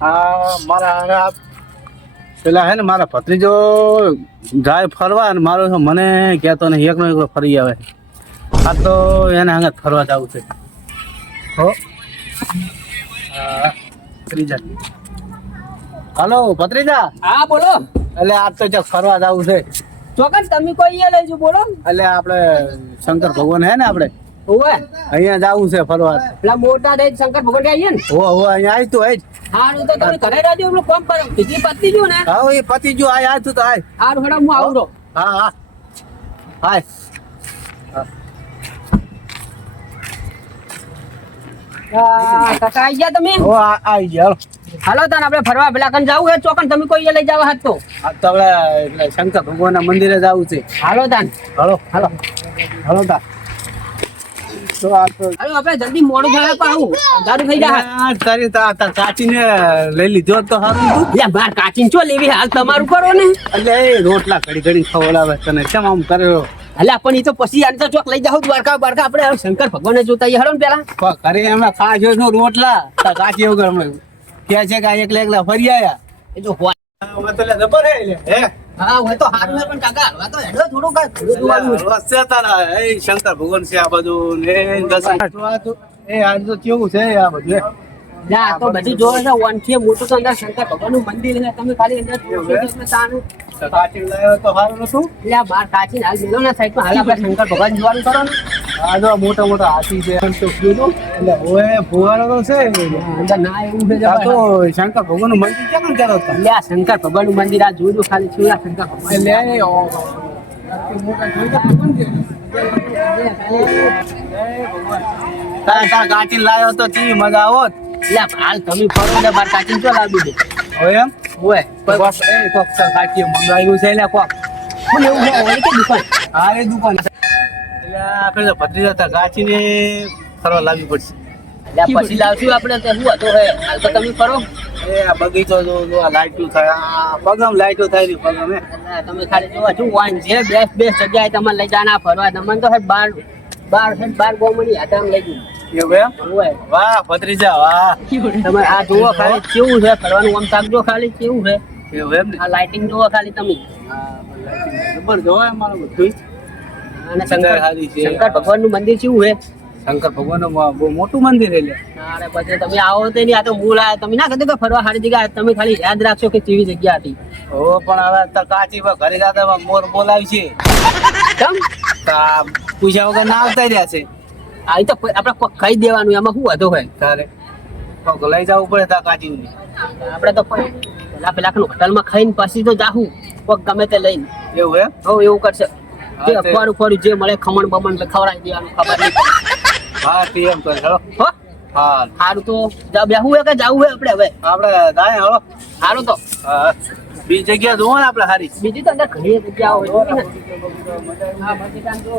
મારા પેલા હે ને મારા ભત્રીજો જાય ફરવા અને મારો મને કહેતો ને એકનો એક ફરી આવે. આ તો એને આગળ ફરવા જવું છે. હો ભત્રીજા. હલો ભત્રીજા. હા બોલો. એટલે આજ તો જ્યાં ફરવા જવું છે. ચોક્કસ તમે કોઈ અહીંયા લઈ જાઓ બોલો. એટલે આપણે શંકર ભગવાન હે ને આપણે ઓવે અહીંયા જવું છે ફરવા. પેલા મોટા દે શંકર ભગવાન આવીએ ને. હો અહીંયા આવી તું આજ. હારું તો તમે ઘરે રહેજો પેલું કામ કરો. બીજી પતી ગયું ને. હા એ પતિ જો આય તું તો આય. હારું હેડો હું આવું રહો. હા હા હાય. કાકા આવી ગયા તમે. ઓ આવી ગયા. હાલો તાન આપણે ફરવા પેલા કન જાવું હે ચોકન તમે કોઈ લઈ જાવ હાથ તો. આ તો આપણે શંકર ભગવાનના મંદિરે જવું છે. હાલો તાન હાલો હાલો હાલો તા. તો આ તો હાલો આપણે જલ્દી મોડું થાય પાછું ગાડું થઈ જાય. તારી તાર કાચીને લઈ લીધો તો સારું હતું. લે બાર કાચીન ચો લેવી હાલ તમારું કરો ને. એટલે એ રોટલા ઘડી ઘડી ખવડાવે તને કેમ આમ કર્યો. અલ્યા પણ ઈ તો પછી આને તો ચોક લઈ જાવ દ્વારકા બારકા આપણે શંકર ભગવાનને જોતા હળો ને પેલા. ઘરે એમના ખાજો નો રોટલા કાચી એવું હમણાં કે છે કે એકલા એકલા ફરી આયા. એ જો હોય તો લે જબર હે. હા હોય તો હારું હે પણ કાકા હલવા તો હેડો થોડું કાંઈ જોવાનું છે. વસ્તુ તારા એ શંકર ભગવાન છે આ બધું ને દર્શન એ આજ તો કેવું છે આ બધું. ના આ તો બધું જોવે છે વનથી મોટું તો અંદર શંકર ભગવાનનું મંદિર છે તમે ખાલી અંદર તાનું કાચી લાવ્યો તો સારું નતું. એટલે આ બાર કાચી હાલ મેલો ના સાઈડમાં હાલ આપણે શંકર ભગવાન જોવાનું કરો ને. આ જો મોટા મોટા હાથી છે એમ તો કીધું. એટલે ઓએ ભુવાડો તો છે અંદર ના એવું છે આ તો શંકર ભગવાનનું મંદિર કેમ કર્યો હતો. એટલે આ શંકર ભગવાનનું મંદિર આ જોયું ખાલી છું આ શંકર ભગવાન તાર કાચી લાવ્યો તો ચી મજા આવોત. એટલે હાલ તમે ફરો એટલે બાર કાચી ચો લાવી દે હવે એમ હોય કાચી મંગાવ્યું છે એટલે કોક હું એવું છે હોય કે દુકાન. હા એ દુકાન એટલે આપણે ભત્રીજા હતા કાચીને ફરવા લાવવી પડશે. એટલે પછી લાવશું આપણે તો શું હતો હે હાલ તો તમે ફરો. એ આ બગીચો જો આ લાઈટું થાય આ પગમ લાઈટો થાય ની પગમ હે. એટલે તમે ખાલી જોવા શું વાન છે બેસ્ટ જગ્યાએ તમારે લઈ જાના ફરવા તમને તો હે બાર ગોમની હાથે લઈ ગયું એવું એમ. હોય વાહ ભત્રીજા વાહ. તમે આ જોવો ખાલી કેવું છે ફરવાનું આમ તાકજો ખાલી કેવું છે એવું એમ ને. આ લાઇટિંગ જોવો ખાલી તમે. જબર જોવાય મારું બધું. અને સારી છે. શંકર ભગવાનનું મંદિર કેવું છે. શંકર ભગવાનનું બહુ મોટું મંદિર એટલે. અરે પછી તમે આવો તો નહીં આ તો મૂળ આ તમે ના કીધું કે ફરવા સારી જગ્યા તમે ખાલી યાદ રાખશો કે કેવી જગ્યા હતી. ઓ પણ હવે તો કાચી પર ઘરે જતા મોર બોલાવી છે. કેમ પૂછ્યા વગર ના આવતા રહ્યા છે. આ તો આપણે ખાઈ દેવાનું એમાં શું હતો હોય તારે કોક લઈ જવું પડે તા કાચી. આપણે તો પેલા હોટલમાં ખાઈને પછી તો જાહું કોક ગમે તે લઈને. એવું એમ. હો એવું કરશે જે અખબાર ઉપર જે મળે ખમણ બમણ ખવડાવી દેવાનું ખબર નહીં. હા તે એમ કરે હલો. હો હા સારું તો બેહવું હે કે જાવું હે આપણે હવે. આપણે જાય હલો. સારું તો હા બીજી જગ્યા જોવો ને આપણે સારી. બીજી તો અંદર ઘણી જગ્યાઓ હોય ને. હા પછી કામ જો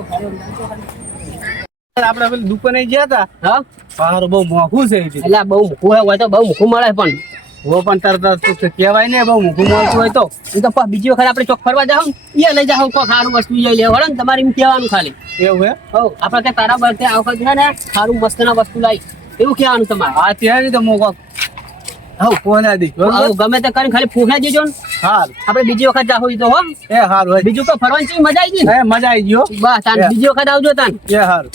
આપણે પેલી દુકાને ગયા હતા. હા બહાર બહુ મોંઘું છે એટલે બહુ મૂકવું હોય તો બહુ મૂકવું મળે પણ હો પણ તરત કહેવાય ને બહુ મોંઘું મળતું હોય તો. એ તો બીજી વખત આપણે ચોક ફરવા જાવ એ લઈ જાવ કોઈ સારું વસ્તુ લઈ લેવા ને તમારે એમ કહેવાનું ખાલી. એવું હે. હો આપણે કે તારા બર્થડે આ વખત છે ને સારું મસ્ત ના વસ્તુ લાવી એવું કહેવાનું તમારે. હા ત્યાં નહીં તો મોંઘો હા કોના દી ગમે તે કરીને ખાલી ફૂંકાઈ દેજો ને. હા આપણે બીજી વખત જાવ તો હો એ હારું. બીજું કોઈ ફરવાની મજા આવી ગઈ ને. મજા આવી ગયો. બસ બીજી વખત આવજો તાન. એ હારું.